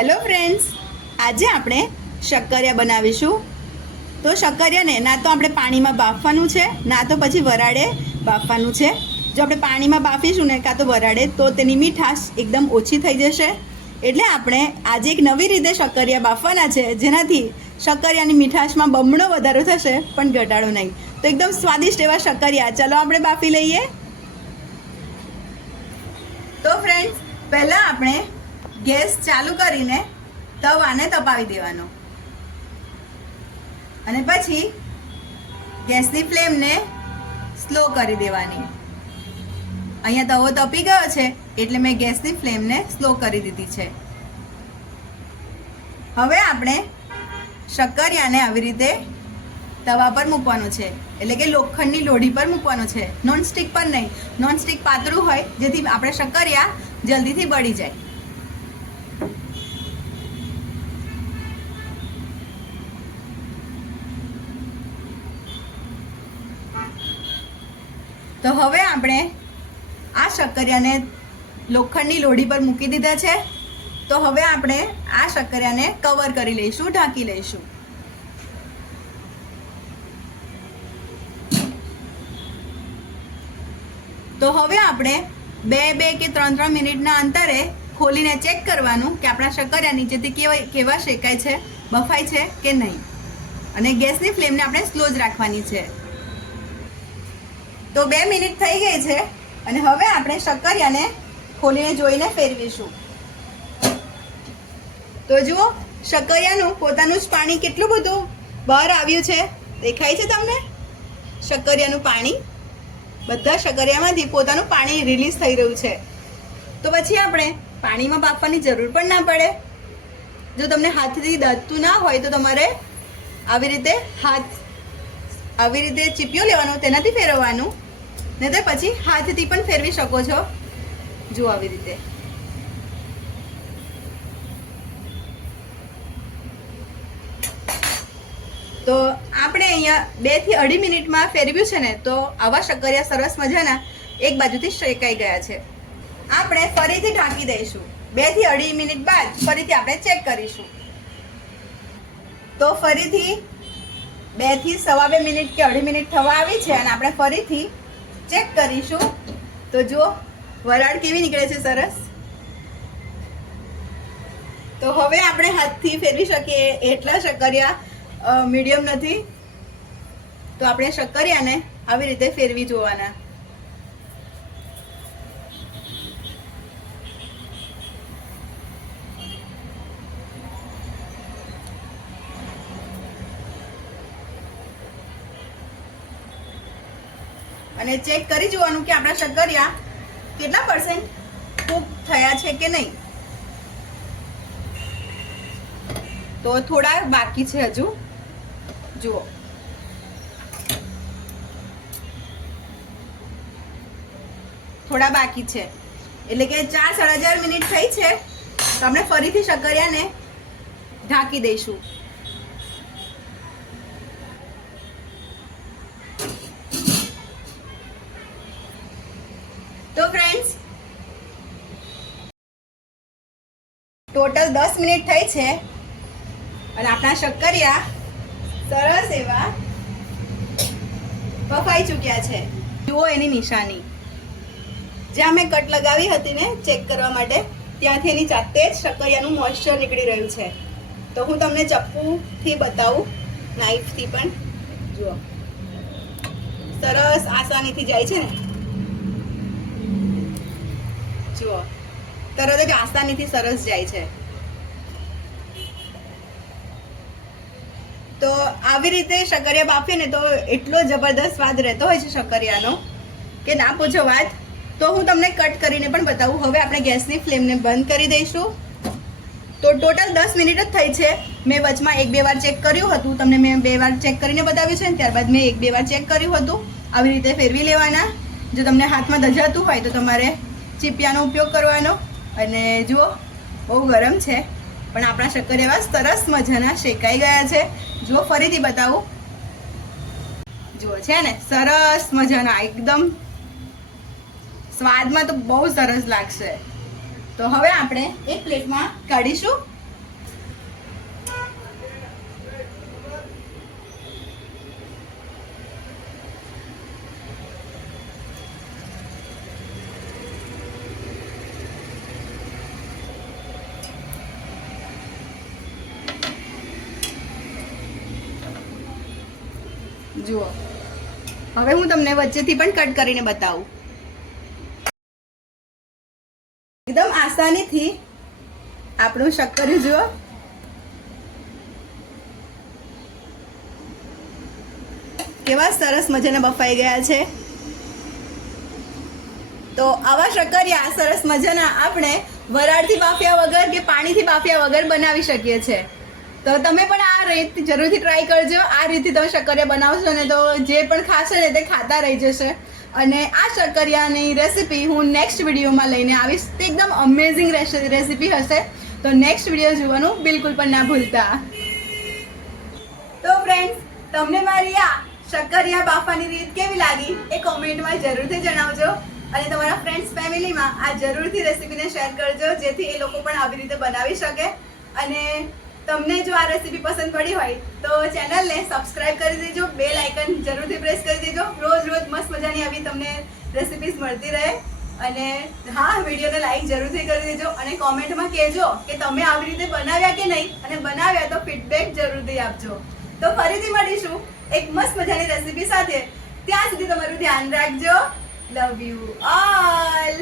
Hello friends, આજે આપણે શક્કરિયા બનાવીશું. તો શક્કરિયાને ના તો આપણે પાણીમાં બાફવાનું છે, ના તો પછી વરાળે બાફવાનું છે. જો આપણે પાણીમાં બાફીશું ને કાં તો વરાળે, તો તેની મીઠાશ એકદમ ઓછી થઈ જશે. એટલે આપણે આજે એક નવી રીતે શક્કરિયા બાફવાના છે, જેનાથી શક્કરિયાની મીઠાશમાં બમણો વધારો થશે, પણ ઘટાડો નહીં. તો એકદમ સ્વાદિષ્ટ એવા શક્કરિયા. ચલો આપણે બાફી લઈએ. તો ફ્રેન્ડ્સ, પહેલાં આપણે ગેસ ચાલુ કરીને તવાને તપાવી દેવાનો. અને પછી ગેસની ફ્લેમને સ્લો કરી દેવાની. અહીંયા તવો તપી ગયો છે એટલે મેં ગેસની ફ્લેમને સ્લો કરી દીધી છે. હવે આપણે શક્કરિયાને આવી રીતે તવા પર મૂકવાનું છે. એટલે કે લોખંડની લોઢી પર મૂકવાનું છે. નોનસ્ટિક પર નહીં. નોનસ્ટિક પાતળું હોય, જેથી આપણે શક્કરિયા જલ્દીથી બળી જાય. તો હવે આપણે આ શક્કરિયાને લોખંડની લોઢી પર મૂકી દીધા છે. તો હવે આપણે આ શક્કરિયાને કવર કરી લઈશું, ઢાંકી લઈશું. તો હવે આપણે બે બે કે ત્રણ ત્રણ મિનિટના અંતરે ખોલીને ચેક કરવાનું કે આપણા શક્કરિયા નીચેથી કેવા કેવા શેકાય છે, બફાય છે કે નહીં. અને ગેસની ફ્લેમને આપણે સ્લો જ રાખવાની છે. તો બે મિનિટ થઈ ગઈ છે અને હવે આપણે શક્કરિયાને ખોલીને જોઈને ફેરવીશું. તો જુઓ, શક્કરિયાનું પોતાનું જ પાણી કેટલું બધું બહાર આવ્યું છે? દેખાય છે તમને? શક્કરિયાનું પાણી? બધા શક્કરિયામાંથી પોતાનું પાણી રિલીઝ થઈ રહ્યું છે. તો પછી આપણે પાણીમાં બાફવાની જરૂર પણ ના પડે. જો તમને હાથથી દાતું ના હોય તો તમારે આવી રીતે હાથ આવી રીતે ચીપિયું લેવાનું, તેનાથી ફેરવવાનું. ને તો પછી હાથથી પણ ફેરવી શકો છો. જુઓ આવી રીતે. તો આપણે અહીંયા બેથી અઢી મિનિટમાં ફેરવ્યું છે ને, તો આવા શક્કરિયા સરસ મજાના એક બાજુથી શેકાઈ ગયા છે. આપણે ફરીથી ઢાંકી દઈશું. બેથી અઢી મિનિટ બાદ ફરીથી આપણે ચેક કરીશું. તો ફરીથી બેથી સવા બે મિનિટ કે અઢી મિનિટ થવા આવી છે અને આપણે ફરીથી ચેક કરીશું. તો જુઓ, વરાળ કેવી નીકળે છે સરસ. તો હવે આપણે હાથથી ફેરવી શકીએ, એટલા શક્કરિયા મીડિયમ નથી. તો આપણે શક્કરિયાને આવી રીતે ફેરવી જોવાના. અને ચેક કરી જોવાનું કે આપણા શક્કરિયા કેટલા પર્સન્ટ કૂક થયા છે કે નહીં. તો થોડા બાકી છે હજુ. જુઓ. થોડા બાકી છે. એટલે કે ચાર સાડા ચાર મિનિટ થઈ છે. તો આપણે ફરીથી શક્કરિયાને ઢાંકી દઈશું. તો ફ્રેન્ડ્સ ટોટલ દસ મિનિટ થઈ છે અને આપણા શક્કરિયા સરસ એવા પફાઈ ચૂક્યા છે. જુઓ એની નિશાની. જ્યાં મેં કટ લગાવી હતી ને ચેક કરવા માટે, ત્યાંથી એની જાતે જ શક્કરિયાનું મોઇશ્ચર નીકળી રહ્યું છે. તો હું તમને ચપ્પુથી બતાવું નાઈફથી પણ. જુઓ. સરસ આસાનીથી જાય છે ને. જુઓ. તરત જ આસાનીથી સરસ જાય છે. તો આવી રીતે શક્કરિયા બાફીએ ને તો એટલો જબરદસ્ત સ્વાદ રહેતો હોય છે શક્કરિયાનો કે ના પૂછો વાત. તો હું તમને કટ કરીને પણ બતાવું. હવે આપણે ગેસની ફ્લેમને બંધ કરી દઈશું. તો ટોટલ દસ મિનિટ જ થઈ છે. મેં વચમાં એક બે વાર ચેક કર્યું હતું. તમને મેં બે વાર ચેક કરીને બતાવ્યું છે ને, ત્યારબાદ મેં એક બે વાર ચેક કર્યું હતું. આવી રીતે ફેરવી લેવાના. જો તમને હાથમાં દજાતું હોય તો તમારે ચીપિયાનો ઉપયોગ કરવાનો. અને જુઓ, બહુ ગરમ છે. પણ આપણા શક્કર એવા સરસ મજાના શેકાઈ ગયા છે. જુઓ, ફરીથી બતાવું. જુઓ, છે ને, સરસ મજાના, એકદમ સ્વાદમાં તો બહુ સરસ લાગશે. તો હવે આપણે એક પ્લેટમાં કાઢીશું. જુઓ. હવે હું તમને વચ્ચેથી પણ કટ કરીને બતાવું. એકદમ આસાનીથી આપણું શક્કરિયું જુઓ. કેવા સરસ મજાના બફાઈ ગયા છે. તો આવા શક્કરિયા, સરસ મજાના આપણે વરાળથી બાફ્યા વગર કે પાણીથી બાફ્યા વગર બનાવી શકીએ છીએ. તો તમે પણ આ રીત જરૂરથી ટ્રાય કરજો. આ રીતથી તમે શક્કરિયા બનાવશો ને તો જે પણ ખાશે ને તે ખાતા રહી જશે. અને આ શક્કરિયાની રેસીપી હું નેક્સ્ટ વિડીયોમાં લઈને આવીશ. તે એકદમ અમેઝિંગ રેસીપી હશે. તો નેક્સ્ટ વીડિયો જોવાનું બિલકુલ પણ ના ભૂલતા. તો ફ્રેન્ડ્સ તમને મારી આ શક્કરિયા બાફાની રીત કેવી લાગી એ કોમેન્ટમાં જરૂરથી જણાવજો. અને તમારા ફ્રેન્ડ્સ ફેમિલીમાં આ જરૂરથી રેસીપીને શેર કરજો, જેથી એ લોકો પણ આવી રીતે બનાવી શકે. અને તમને જો આ રેસીપી પસંદ પડી હોય, તો ચેનલને સબસ્ક્રાઇબ કરી દેજો બેલ આઇકન જરૂરથી પ્રેસ કરી દેજો. રોજ રોજ મસ્ત મજાની આવી તમને રેસીપીઝ મળતી રહે. અને હા, વિડીયોને લાઈક જરૂરથી કરી દેજો અને કોમેન્ટમાં કહેજો કે તમે આવી રીતે બનાવ્યા કે નહીં. અને બનાવ્યા તો ફીડબેક જરૂરથી આપજો. તો ફરીથી મળીશું એક મસ્ત મજાની રેસીપી સાથે. ત્યાં સુધી તમારું ધ્યાન રાખજો. Love you all